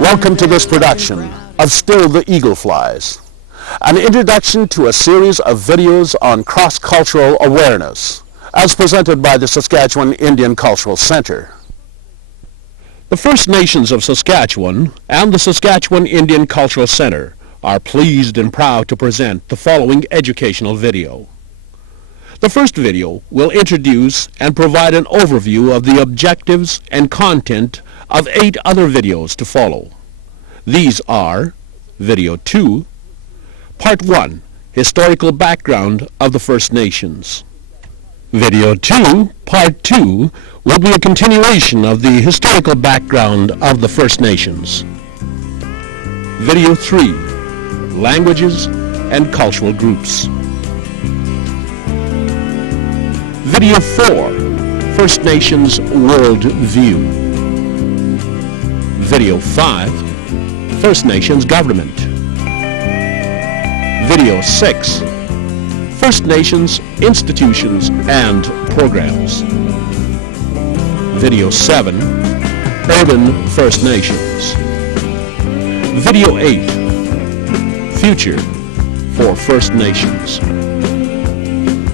Welcome to this production of Still the Eagle Flies, an introduction to a series of videos on cross-cultural awareness, as presented by the Saskatchewan Indian Cultural Center. The First Nations of Saskatchewan and the Saskatchewan Indian Cultural Center are pleased and proud to present the following educational video. The first video will introduce and provide an overview of the objectives and content of 8 other videos to follow. These are Video 2, Part 1, Historical Background of the First Nations. Video 2, Part 2, will be a continuation of the historical background of the First Nations. Video 3, Languages and Cultural Groups. Video 4, First Nations World View. Video 5, First Nations Government. Video 6, First Nations Institutions and Programs. Video 7, Urban First Nations. Video 8, Future for First Nations.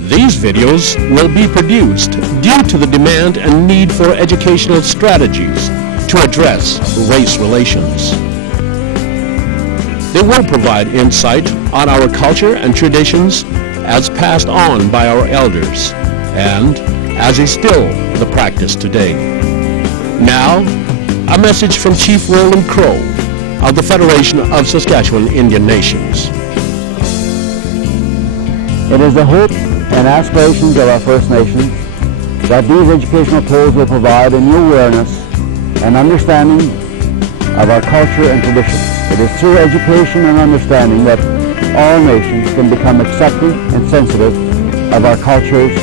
These videos will be produced due to the demand and need for educational strategies to address race relations. They will provide insight on our culture and traditions as passed on by our elders and as is still the practice today. Now, a message from Chief Roland Crow of the Federation of Saskatchewan Indian Nations. It is the hope and aspirations of our First Nations that these educational tools will provide a new awareness and understanding of our culture and traditions. It is through education and understanding that all nations can become accepting and sensitive of our cultures.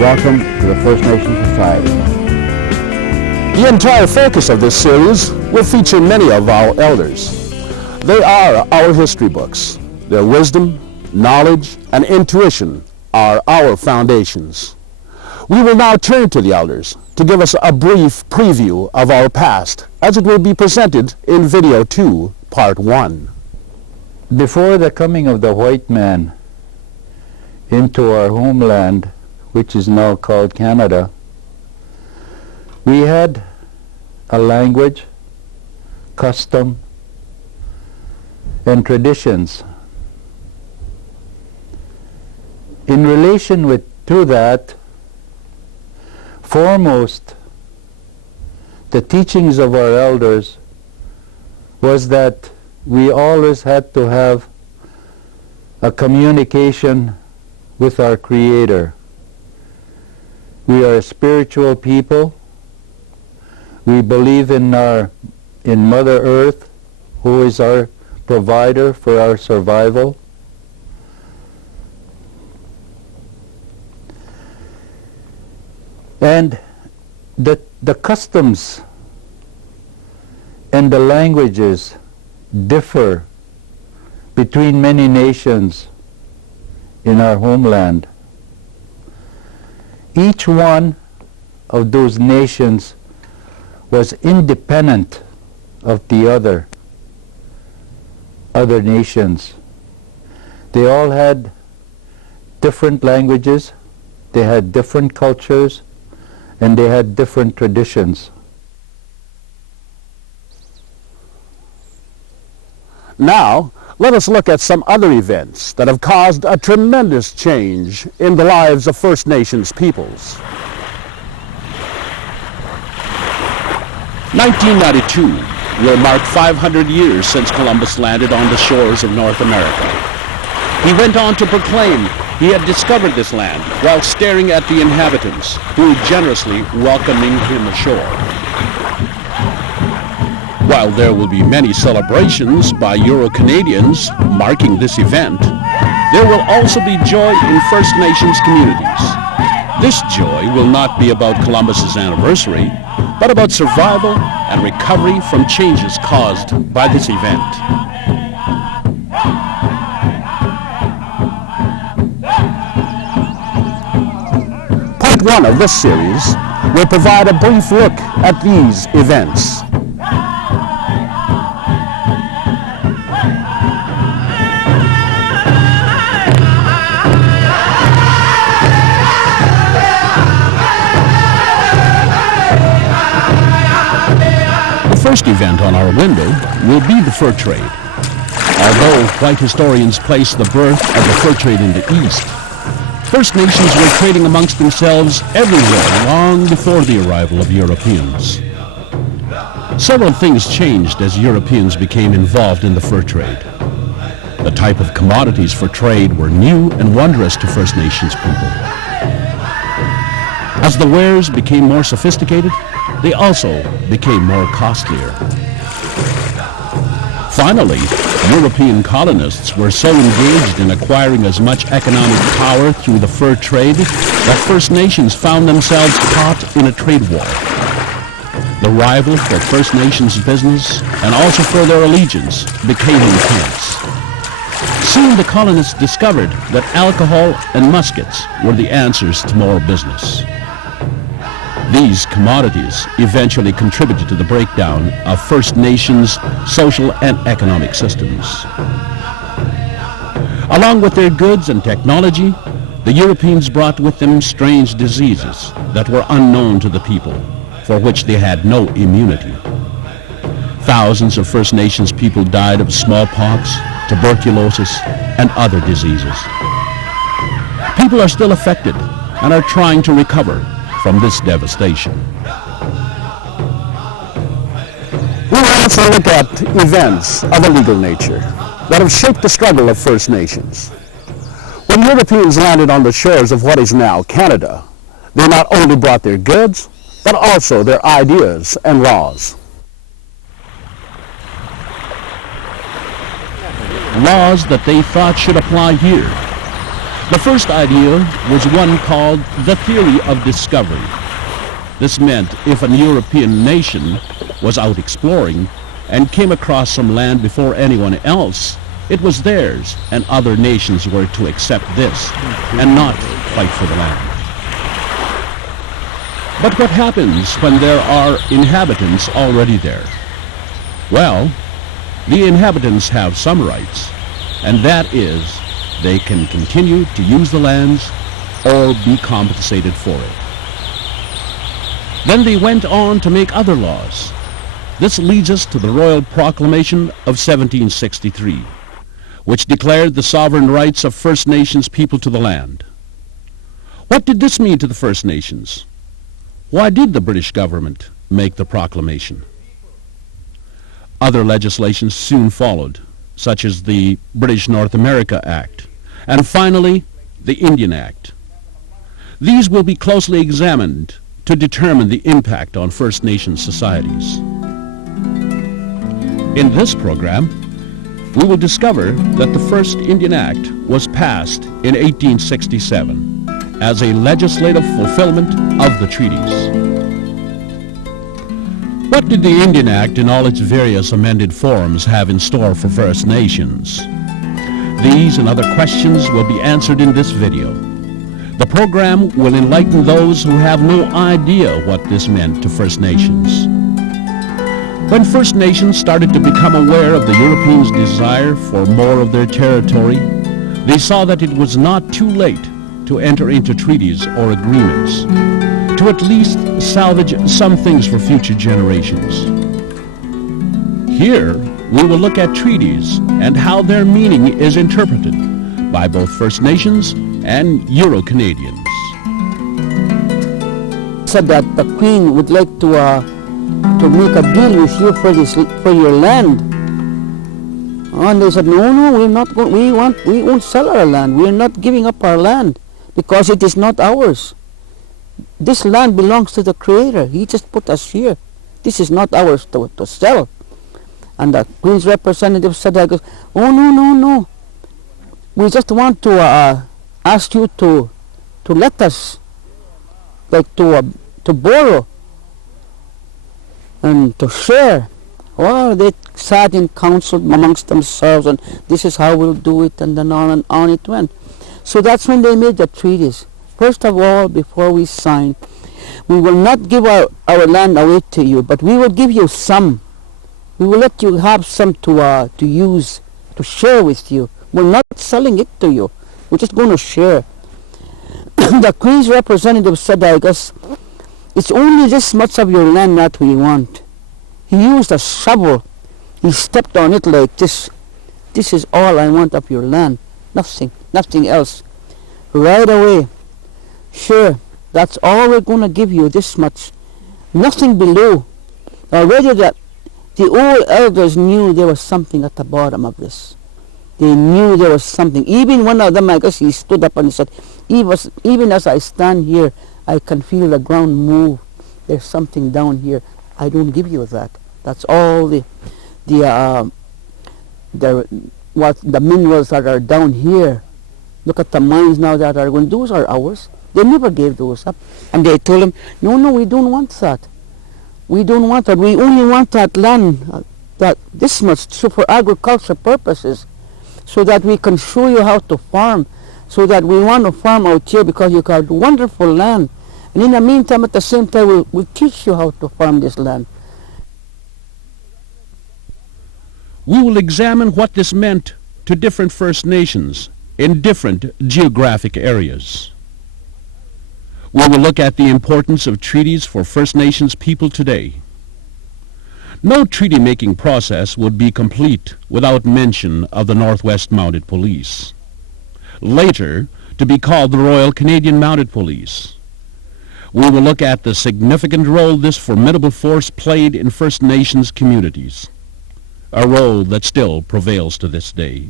Welcome to the First Nations Society. The entire focus of this series will feature many of our elders. They are our history books. Their wisdom, knowledge, and intuition are our foundations. We will now turn to the elders to give us a brief preview of our past, as it will be presented in Video 2, Part 1. Before the coming of the white man into our homeland, which is now called Canada, we had a language, custom, and traditions. In relation to that, foremost, the teachings of our elders was that we always had to have a communication with our Creator. We are a spiritual people. We believe in Mother Earth, who is our provider for our survival. And the customs and the languages differ between many nations in our homeland. Each one of those nations was independent of the other nations. They all had different languages, they had different cultures, and they had different traditions. Now, let us look at some other events that have caused a tremendous change in the lives of First Nations peoples. 1992 will mark 500 years since Columbus landed on the shores of North America. He went on to proclaim he had discovered this land while staring at the inhabitants who were generously welcoming him ashore. While there will be many celebrations by Euro-Canadians marking this event, there will also be joy in First Nations communities. This joy will not be about Columbus's anniversary, but about survival and recovery from changes caused by this event. Part 1 of this series will provide a brief look at these events. The first event on our window will be the fur trade. Although white historians place the birth of the fur trade in the East, First Nations were trading amongst themselves everywhere long before the arrival of Europeans. Several things changed as Europeans became involved in the fur trade. The type of commodities for trade were new and wondrous to First Nations people. As the wares became more sophisticated, they also became more costlier. Finally, European colonists were so engaged in acquiring as much economic power through the fur trade that First Nations found themselves caught in a trade war. The rival for First Nations business and also for their allegiance became intense. Soon the colonists discovered that alcohol and muskets were the answers to more business. These commodities eventually contributed to the breakdown of First Nations social and economic systems. Along with their goods and technology, the Europeans brought with them strange diseases that were unknown to the people, for which they had no immunity. Thousands of First Nations people died of smallpox, tuberculosis, and other diseases. People are still affected and are trying to recover from this devastation. We will also look at events of a legal nature that have shaped the struggle of First Nations. When Europeans landed on the shores of what is now Canada, they not only brought their goods, but also their ideas and laws. Laws that they thought should apply here. The first idea was one called the theory of discovery. This meant if an European nation was out exploring and came across some land before anyone else, it was theirs, and other nations were to accept this and not fight for the land. But what happens when there are inhabitants already there? Well, the inhabitants have some rights, and that is they can continue to use the lands or be compensated for it. Then they went on to make other laws. This leads us to the Royal Proclamation of 1763, which declared the sovereign rights of First Nations people to the land. What did this mean to the First Nations? Why did the British government make the proclamation? Other legislation soon followed, such as the British North America Act, and finally, the Indian Act. These will be closely examined to determine the impact on First Nation societies. In this program, we will discover that the first Indian Act was passed in 1867 as a legislative fulfillment of the treaties. What did the Indian Act in all its various amended forms have in store for First Nations? These and other questions will be answered in this video. The program will enlighten those who have no idea what this meant to First Nations. When First Nations started to become aware of the Europeans' desire for more of their territory, they saw that it was not too late to enter into treaties or agreements, to at least salvage some things for future generations. Here, we will look at treaties and how their meaning is interpreted by both First Nations and Euro-Canadians. Said that the Queen would like to make a deal with you for your land. And they said, no, we're not going. We won't sell our land. We're not giving up our land because it is not ours. This land belongs to the Creator. He just put us here. This is not ours to sell. And the Queen's representative said, oh, no. We just want to ask you to let us, like to borrow and to share. Well, they sat in council amongst themselves, and this is how we'll do it, and then on and on it went. So that's when they made the treaties. First of all, before we sign, we will not give our land away to you, but we will give you some. We will let you have some to use, to share with you. We're not selling it to you. We're just going to share. The Queen's representative said, I guess, it's only this much of your land that we want. He used a shovel. He stepped on it like this. This is all I want of your land. Nothing else. Right away. Sure, that's all we're going to give you, this much. Nothing below. Already the old elders knew there was something at the bottom of this. They knew there was something. Even one of them, I guess, he stood up and he said, even as I stand here, I can feel the ground move. There's something down here. I don't give you that. That's all the minerals that are down here. Look at the mines now that are going. Those are ours. They never gave those up. And they told him, no, we don't want that. We don't want that. We only want that land, that this much, so for agriculture purposes, so that we can show you how to farm, so that we want to farm out here because you got wonderful land. And in the meantime, at the same time, we'll teach you how to farm this land. We will examine what this meant to different First Nations in different geographic areas. We will look at the importance of treaties for First Nations people today. No treaty-making process would be complete without mention of the Northwest Mounted Police, later to be called the Royal Canadian Mounted Police. We will look at the significant role this formidable force played in First Nations communities, a role that still prevails to this day.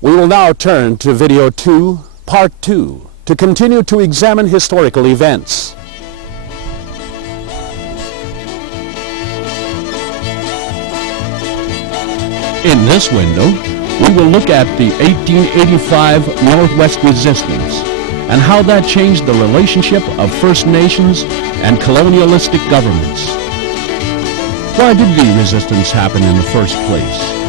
We will now turn to Video 2, Part 2, to continue to examine historical events. In this window, we will look at the 1885 Northwest Resistance and how that changed the relationship of First Nations and colonialistic governments. Why did the resistance happen in the first place?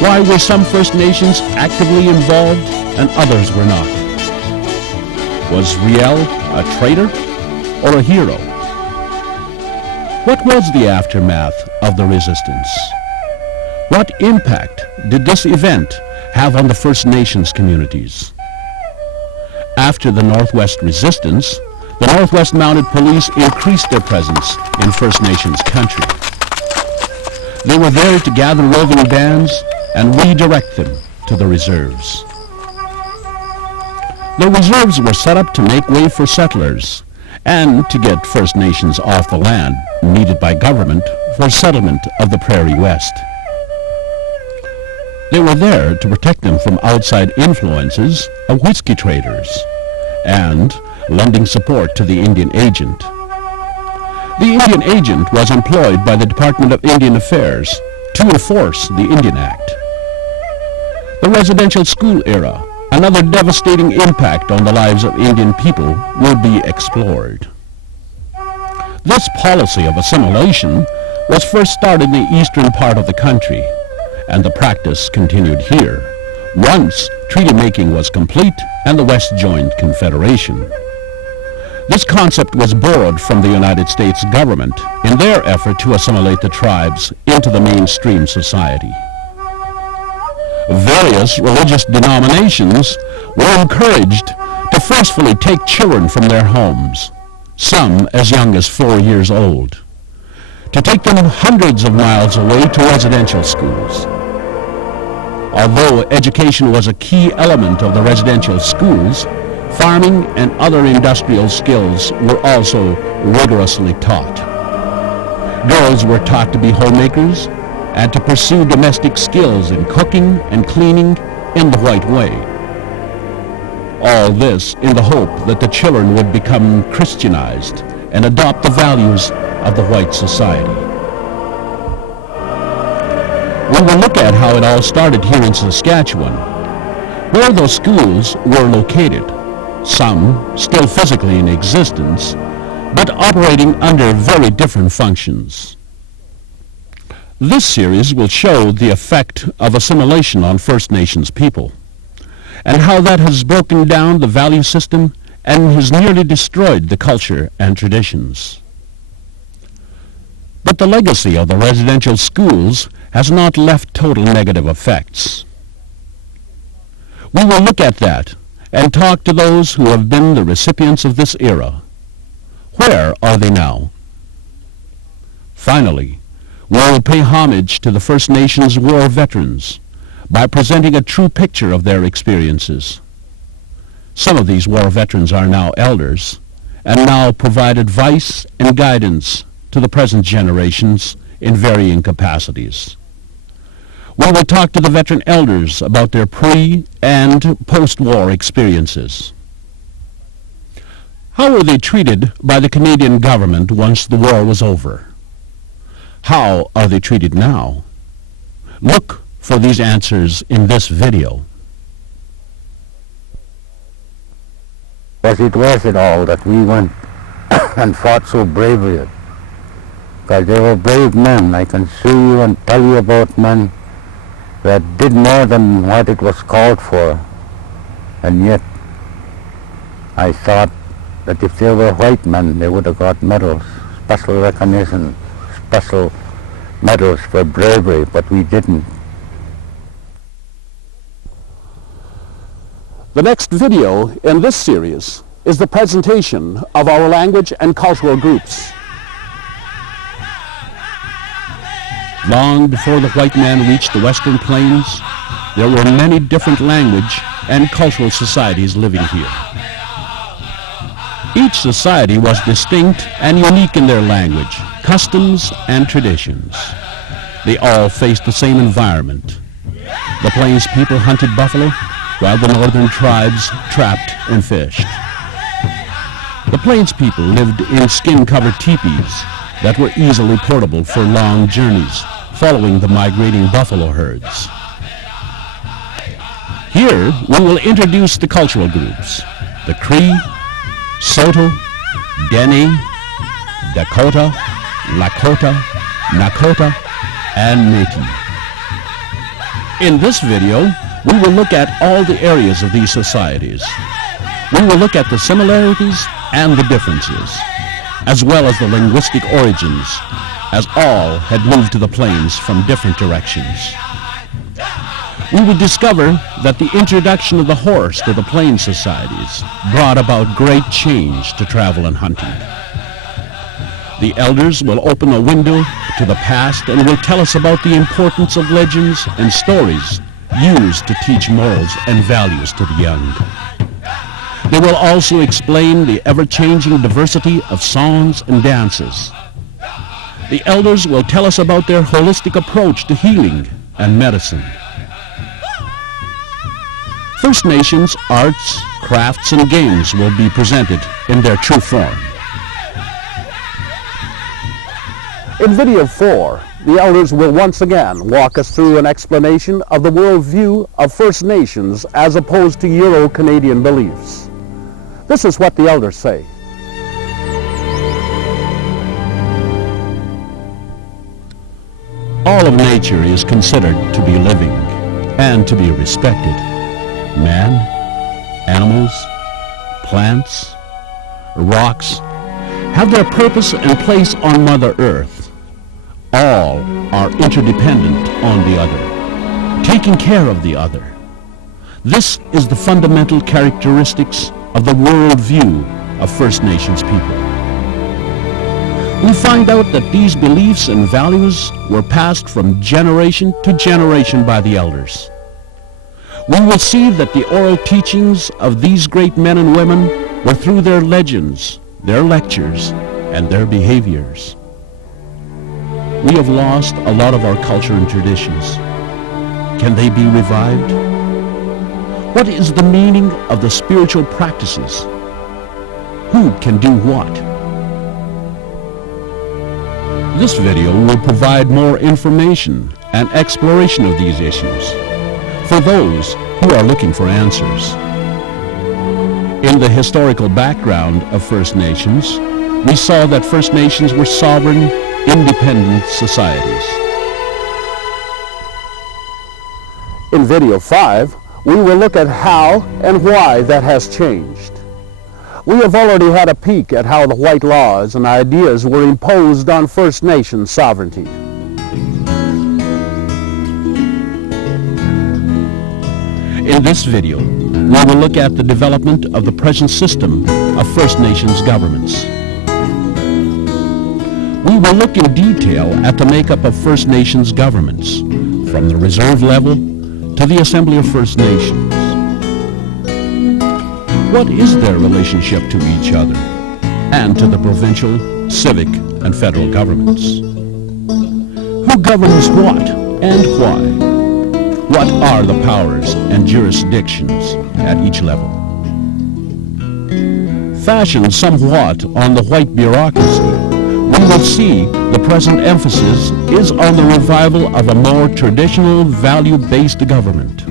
Why were some First Nations actively involved and others were not? Was Riel a traitor or a hero? What was the aftermath of the resistance? What impact did this event have on the First Nations communities? After the Northwest Resistance, the Northwest Mounted Police increased their presence in First Nations country. They were there to gather roving bands and redirect them to the reserves. The reserves were set up to make way for settlers and to get First Nations off the land needed by government for settlement of the Prairie West. They were there to protect them from outside influences of whiskey traders and lending support to the Indian agent. The Indian agent was employed by the Department of Indian Affairs to enforce the Indian Act. The residential school era, another devastating impact on the lives of Indian people, will be explored. This policy of assimilation was first started in the eastern part of the country, and the practice continued here, once treaty making was complete and the West joined Confederation. This concept was borrowed from the United States government in their effort to assimilate the tribes into the mainstream society. Various religious denominations were encouraged to forcefully take children from their homes, some as young as 4 years old, to take them hundreds of miles away to residential schools. Although education was a key element of the residential schools, farming and other industrial skills were also rigorously taught. Girls were taught to be homemakers and to pursue domestic skills in cooking and cleaning in the white way. All this in the hope that the children would become Christianized and adopt the values of the white society. We will look at how it all started here in Saskatchewan, where those schools were located, some still physically in existence, but operating under very different functions. This series will show the effect of assimilation on First Nations people, and how that has broken down the value system and has nearly destroyed the culture and traditions. But the legacy of the residential schools has not left total negative effects. We will look at that and talk to those who have been the recipients of this era. Where are they now? Finally, we will pay homage to the First Nations war veterans by presenting a true picture of their experiences. Some of these war veterans are now elders and now provide advice and guidance to the present generations in varying capacities. We will talk to the veteran elders about their pre- and post-war experiences. How were they treated by the Canadian government once the war was over? How are they treated now? Look for these answers in this video. Was it worth it all that we went and fought so bravely? Because they were brave men. I can show you and tell you about men that did more than what it was called for. And yet, I thought that if they were white men, they would have got medals, special recognition, special medals for bravery, but we didn't. The next video in this series is the presentation of our language and cultural groups. Long before the white man reached the Western Plains, there were many different language and cultural societies living here. Each society was distinct and unique in their language, customs, and traditions. They all faced the same environment. The Plains people hunted buffalo, while the northern tribes trapped and fished. The Plains people lived in skin-covered teepees that were easily portable for long journeys, following the migrating buffalo herds. Here, we will introduce the cultural groups: the Cree, Saulteaux, Dene, Dakota, Lakota, Nakota, and Métis. In this video, we will look at all the areas of these societies. We will look at the similarities and the differences, as well as the linguistic origins, as all had moved to the plains from different directions. We would discover that the introduction of the horse to the plains societies brought about great change to travel and hunting. The elders will open a window to the past and will tell us about the importance of legends and stories used to teach morals and values to the young. They will also explain the ever-changing diversity of songs and dances. The elders will tell us about their holistic approach to healing and medicine. First Nations arts, crafts, and games will be presented in their true form. In video 4, the elders will once again walk us through an explanation of the worldview of First Nations as opposed to Euro-Canadian beliefs. This is what the elders say. All of nature is considered to be living and to be respected. Man, animals, plants, rocks have their purpose and place on Mother Earth. All are interdependent on the other, taking care of the other. This is the fundamental characteristics of the worldview of First Nations people. We find out that these beliefs and values were passed from generation to generation by the elders. We will see that the oral teachings of these great men and women were through their legends, their lectures, and their behaviors. We have lost a lot of our culture and traditions. Can they be revived? What is the meaning of the spiritual practices? Who can do what? This video will provide more information and exploration of these issues for those who are looking for answers. In the historical background of First Nations, we saw that First Nations were sovereign, independent societies. In video 5, we will look at how and why that has changed. We have already had a peek at how the white laws and ideas were imposed on First Nations sovereignty. In this video, we will look at the development of the present system of First Nations governments. We will look in detail at the makeup of First Nations governments, from the reserve level to the Assembly of First Nations. What is their relationship to each other and to the provincial, civic, and federal governments? Who governs what and why? What are the powers and jurisdictions at each level? Fashioned somewhat on the white bureaucracy, we will see the present emphasis is on the revival of a more traditional, value-based government.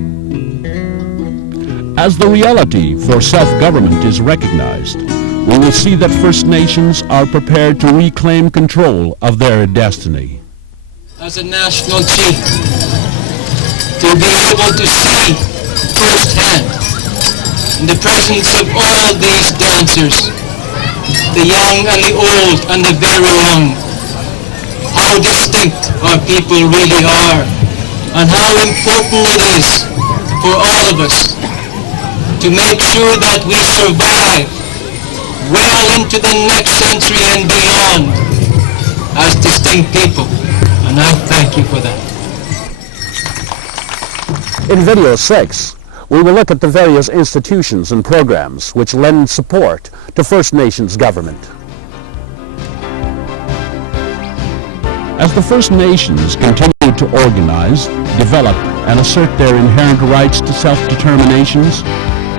As the reality for self-government is recognized, we will see that First Nations are prepared to reclaim control of their destiny. As a national chief, to be able to see firsthand, in the presence of all these dancers, the young and the old and the very young, how distinct our people really are, and how important it is for all of us to make sure that we survive well into the next century and beyond as distinct people. And I thank you for that. In video 6, we will look at the various institutions and programs which lend support to First Nations government. As the First Nations continue to organize, develop, and assert their inherent rights to self-determinations,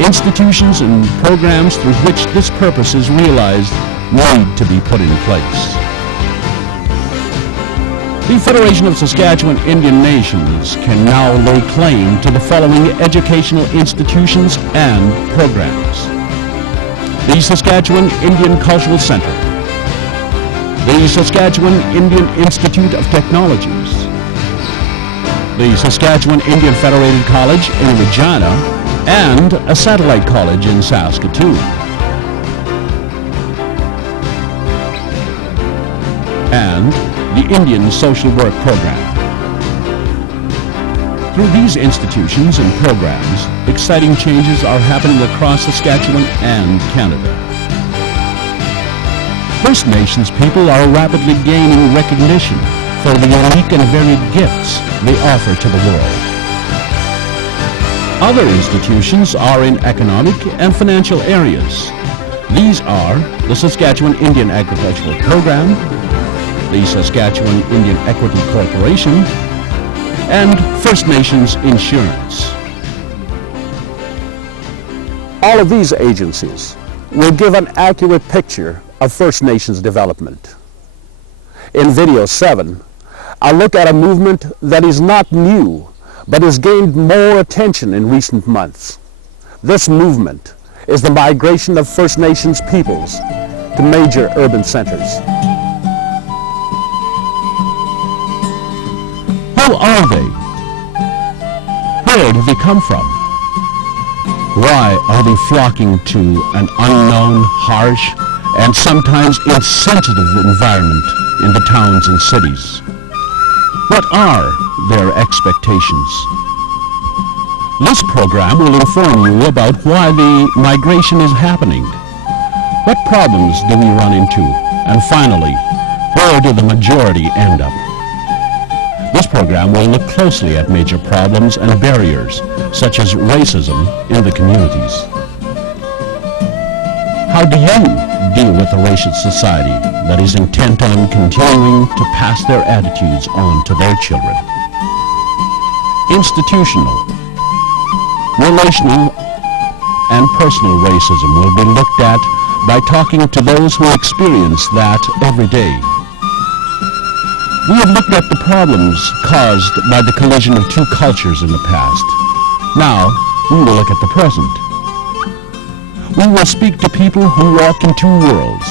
institutions and programs through which this purpose is realized need to be put in place. The Federation of Saskatchewan Indian Nations can now lay claim to the following educational institutions and programs: the Saskatchewan Indian Cultural Center, the Saskatchewan Indian Institute of Technologies, the Saskatchewan Indian Federated College in Regina, and a satellite college in Saskatoon. And the Indian Social Work Program. Through these institutions and programs, exciting changes are happening across Saskatchewan and Canada. First Nations people are rapidly gaining recognition for the unique and varied gifts they offer to the world. Other institutions are in economic and financial areas. These are the Saskatchewan Indian Agricultural Program, the Saskatchewan Indian Equity Corporation, and First Nations Insurance. All of these agencies will give an accurate picture of First Nations development. In video 7, I'll look at a movement that is not new, but has gained more attention in recent months. This movement is the migration of First Nations peoples to major urban centers. Who are they? Where do they come from? Why are they flocking to an unknown, harsh, and sometimes insensitive environment in the towns and cities? What are their expectations? This program will inform you about why the migration is happening. What problems do we run into? And finally, where do the majority end up? This program will look closely at major problems and barriers, such as racism in the communities. How do you deal with a racist society that is intent on continuing to pass their attitudes on to their children? Institutional, relational, and personal racism will be looked at by talking to those who experience that every day. We have looked at the problems caused by the collision of two cultures in the past. Now, we will look at the present. We will speak to people who walk in two worlds.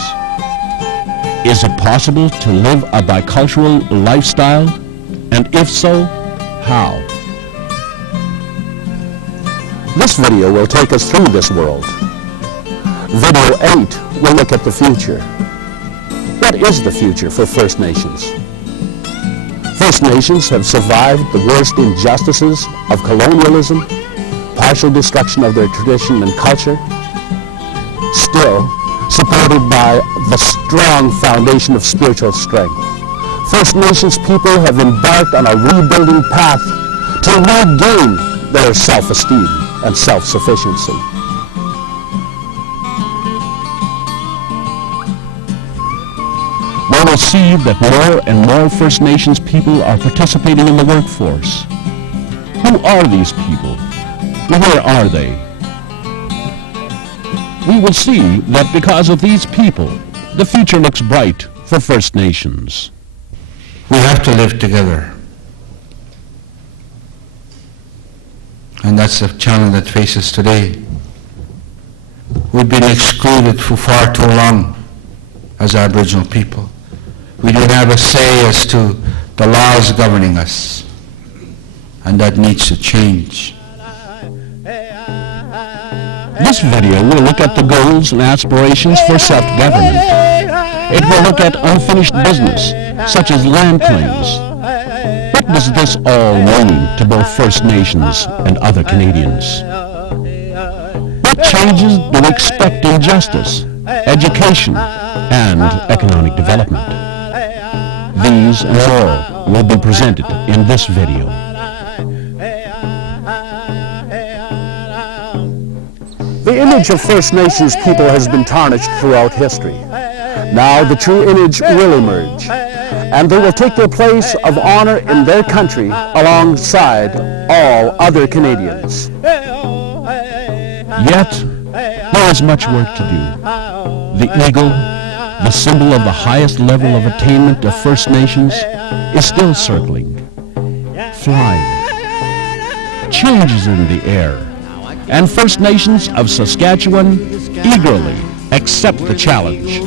Is it possible to live a bicultural lifestyle? And if so, how? This video will take us through this world. Video 8 will look at the future. What is the future for First Nations? First Nations have survived the worst injustices of colonialism, partial destruction of their tradition and culture, still supported by the strong foundation of spiritual strength. First Nations people have embarked on a rebuilding path to regain their self-esteem and self-sufficiency. We will see that more and more First Nations people are participating in the workforce. Who are these people? Where are they? We will see that because of these people, the future looks bright for First Nations. We have to live together. And that's the challenge that faces today. We've been excluded for far too long as Aboriginal people. We don't have a say as to the laws governing us. And that needs to change. This video will look at the goals and aspirations for self-government. It will look at unfinished business, such as land claims. What does this all mean to both First Nations and other Canadians? What changes do we expect in justice, education, and economic development? These and more will be presented in this video. The image of First Nations people has been tarnished throughout history. Now the true image will emerge, and they will take their place of honor in their country alongside all other Canadians. Yet, there is much work to do. The eagle, the symbol of the highest level of attainment of First Nations, is still circling, flying. Change is in the air, and First Nations of Saskatchewan eagerly accept the challenge.